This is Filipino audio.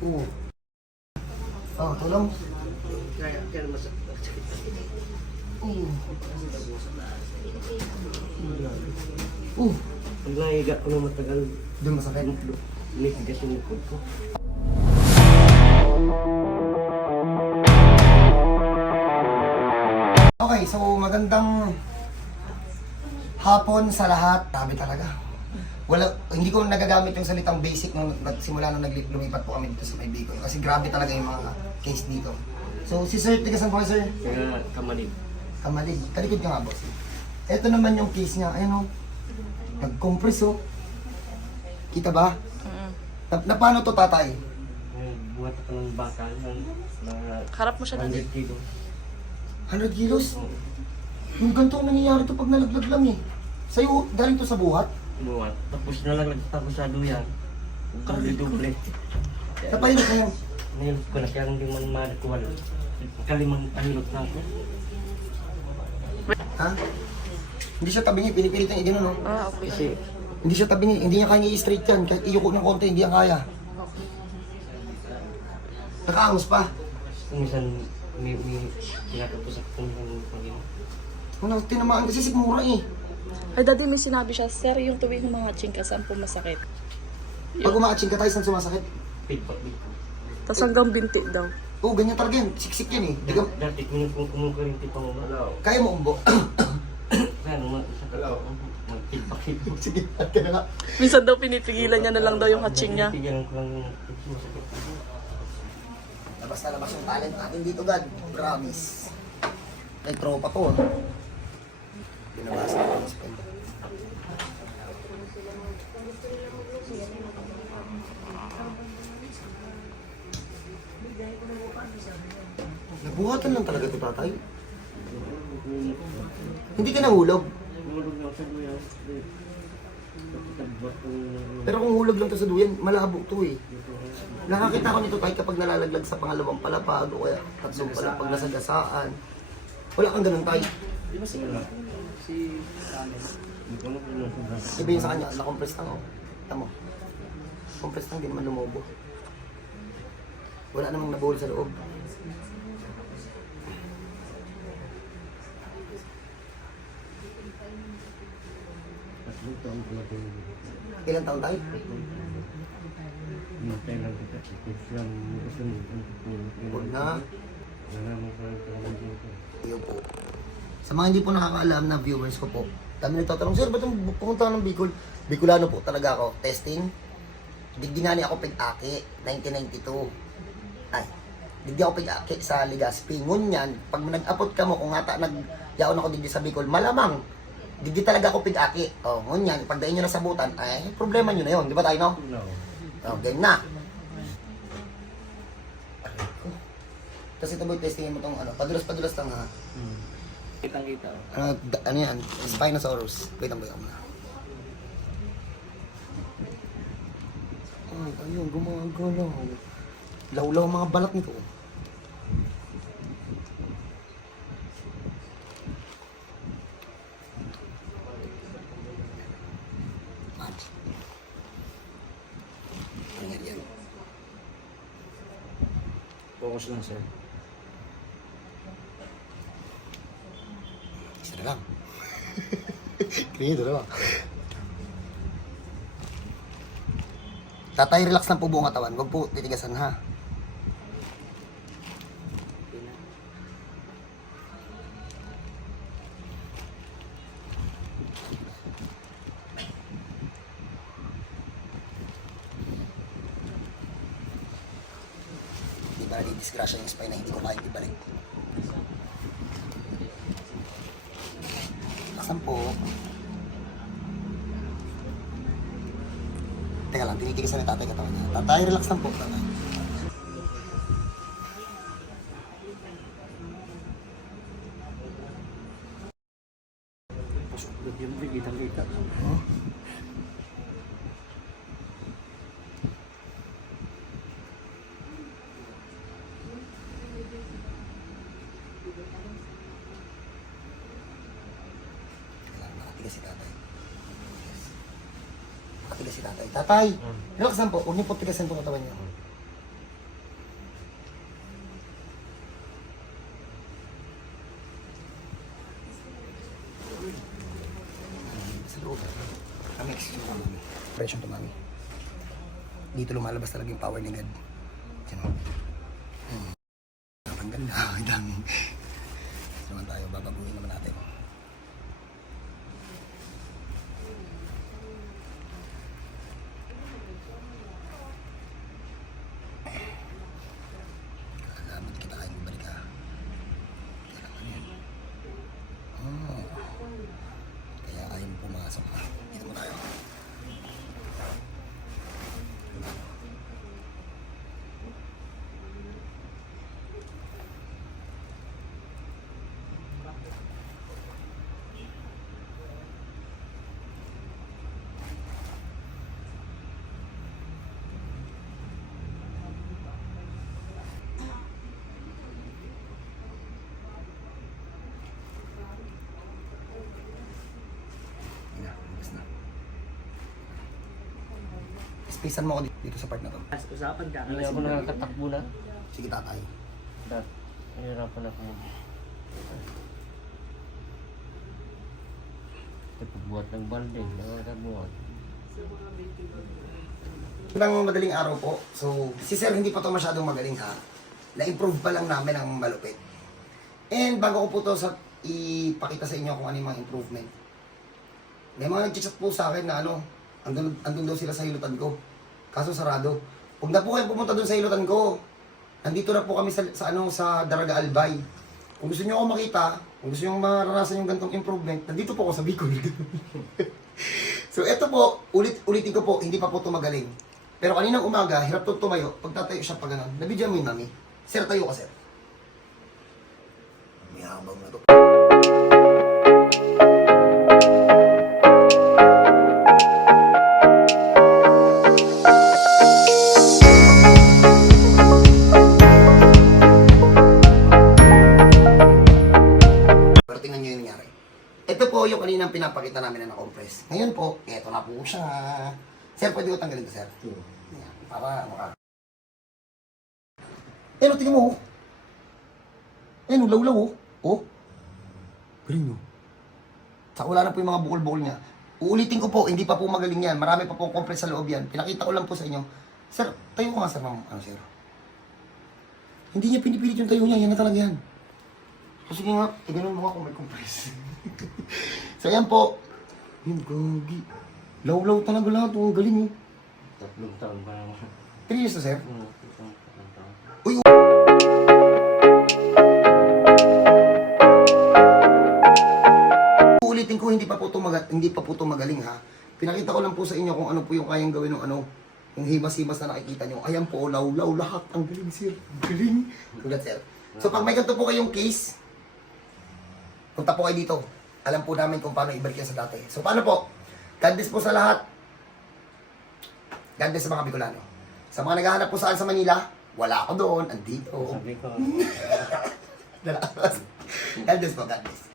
Oo. Oh, tulong. Kaya masakit. Oo. Pag nahiga ko na matagal, Doon masakit. nitigas yung likod ko. Okay, so magandang hapon sa lahat. Tabi talaga. Hindi ko nagagamit yung salitang basic nung nagsimula nung lumipat po kami dito sa may Bicol. Kasi grabe talaga yung mga case dito. So, si Sir, tigasan po kayo, Sir. Kaya kamalig. Kamalig. Talikod ka nga, boss. Ito naman yung case niya. Ayan o. Nag-compress o. Kita ba? Na paano to, tatay? Buhat ako ng bakal ng mga Harap mo siya na 100 kilo. 100 kilos? Yung ganito ang nangyayari to pag nalaglag lang eh. Sa'yo, galing to sa buhat? Buhat. Tapos nalaglag tapos sa duyan. Doble-doble. Napahilot na yan. Nahilot ko na kaya hindi man manakuha. Kalimang pahilot na ako. Ha? Hindi siya tabingi, pinipilit niya gano'n, no? Ah, okay. Kasi Hindi siya tabingi, hindi niya kaya i-straight yan. Kahit iyuko ng konti, hindi niya kaya. Nakaangus pa. minsan may pinatapos ako ng pagino. Ano, tinamaan kasi sigmura eh. Ay, dati may sinabi siya, sir, yung tuwing mga chingka, saan po masakit? Pag umaaching ka tayo, saan sumasakit? Feedback. Tapos hanggang binti daw. Oo, ganyan talaga yan. Siksik yan eh. Di ka, Dati kumukurinti pa mo malaw. kaya mo umbo. Kaya naman sa tao, mag-feedback. Sige, at ka na nga. Minsan daw pinipigilan niya na lang daw yung hatching niya. Pigilan ko lang yung masakit. Labas na labas yung talent natin dito, God. Promise. May tropa to. Binabasa ko yung spell. Nabuhatan lang talaga ito, tatay. Hindi ka nahulog. Lumulog lang sa duyan. Pero kung hulog lang to sa duyan, malabo to eh. Nakakita ko nito tayo kapag nalalaglag sa pangalawang palapag o kaya tatlong palapag na sagasaan. Wala kang ganun tayo. Sabihin sa kanya, na-compress lang ako. Tama. Compress lang, di naman lumobo. Wala namang nabuhol sa loob. Ilan taon tayo? Huwag na. Yun po. Sa mga hindi po nakakaalam na viewers ko po, kami nagtatanong, sir, ba't pumunta ka ng Bicol? Bicolano po talaga ako. Testing. Digdingani ako pig-aki, 1992. Ay, digdi ako pig-aki sa Legazpi. Ngunyan, pag nag-apot ka mo, kung hata nag-yaon ako digdi sa Bicol, malamang, digdi talaga ako pig-aki. O, ngunyan, pag dahin nyo na sabutan, ay, problema nyo na yun. Di ba tayo, no? No. O, game na. Tapos ito boy, testingin mo tong ano, padulas-padulas lang ha. Kitang-kita. Ano yan? Spinosaurus. Wait lang boy, ako na. Ay, ayun, gumagalaw. Lawlaw ang mga balat nito. Yan. Focus lang, sir. Isa na lang. Kaya dalawa. Tatay, relax lang po buong katawan. Huwag po titigasan ha. Hindi ba nadidisgrasya yung spine na hindi ko kaya ibalik. Relax lang po. Teka lang, tinitigasan ni tatay katawan niya. Tatay, relax lang po. Tatay. Yung kitang-kita. Huh? Nakatigas si tatay. Nakatigas si tatay. Tatay, relax lang po. Huwag niyo po tigasan po katawan niyo. Go. Kamix yung mami. Presyon to mami. Dito lumalabas talaga yung power ni God. Sino? Ang ganda. Ang dami. Naman tayo. Babaguhin naman natin. Salamat kita kayong bumalik ha. Kaya naman yun. Oh. Kaya ayaw mo pumasok ha. Dito mo tayo. Yun na, labas na. Spacean mo ako dito sa part na to. Usapan ka. Hindi ako nakakatakbo na. Sige tatay. Nahirapan ako mag... Pagbuhat ng balde, nakakabuhat. Nang madaling araw po. So, si Sir hindi pa to masyadong magaling ha. Na-improve pa lang namin ang malupit. And bago ko po to sa ipakita sa inyo kung ano yung mga improvement. May mga nag-chat po sa akin na andun daw sila sa hilutan ko. Kaso sarado. Huwag na po kayo pumunta dun sa hilutan ko. Nandito na po kami sa Daraga Albay. Kung gusto niyo ako makita, kung gusto niyo maranasan yung ganitong improvement, nandito po ako sa Bicol. So eto po, ulitin ko po, hindi pa po tumagaling. Pero kaninang umaga, hirap to tumayo, pagtatayo siya pa ganun. Nabidyan mo yung mami. Sir, tayo ka, sir. May habang na to. Pero tingnan nyo yung nangyari. Ito po yung kaninang pinapakita namin na na-compress. Ngayon po, eto na po siya. Sir, pwede ko tanggalin to, sir? Yan, para maka... Ano, tingnan mo, oh. Ano, law-law, oh. Oh. Galing, no? Saka wala na po yung mga bukol-bukol niya. Uulitin ko po, hindi pa po magaling yan. Marami pa po compress sa loob yan. Pinakita ko lang po sa inyo. Sir, tayo ko nga, sir, ano, sir? Hindi niya pinipilit yung tayo niya. Yan na talaga yan. So, sige nga, ganun mo nga kung may compress. So, ayan po. Yung gagi. Law-law talaga lahat. Oh, galing, oh. 3 taon pa naman. 3 years na, sir? Uy, ulitin ko, hindi pa po ito magaling ha. Pinakita ko lang po sa inyo kung ano po yung kayang gawin ng yung himas-himas na nakikita nyo. Ayan po, law-law lahat. Ang galing, sir. Ang galing. Congrats, sir. So pag may ganito po kayong case, punta po kayo dito. Alam po namin kung paano ibalik yan sa dati. So paano po? God bless po sa lahat. God bless sa mga Bicolano. Sa mga naghahanap po saan sa Manila, wala ako doon. Andito. Sabi ko, God bless po, God bless.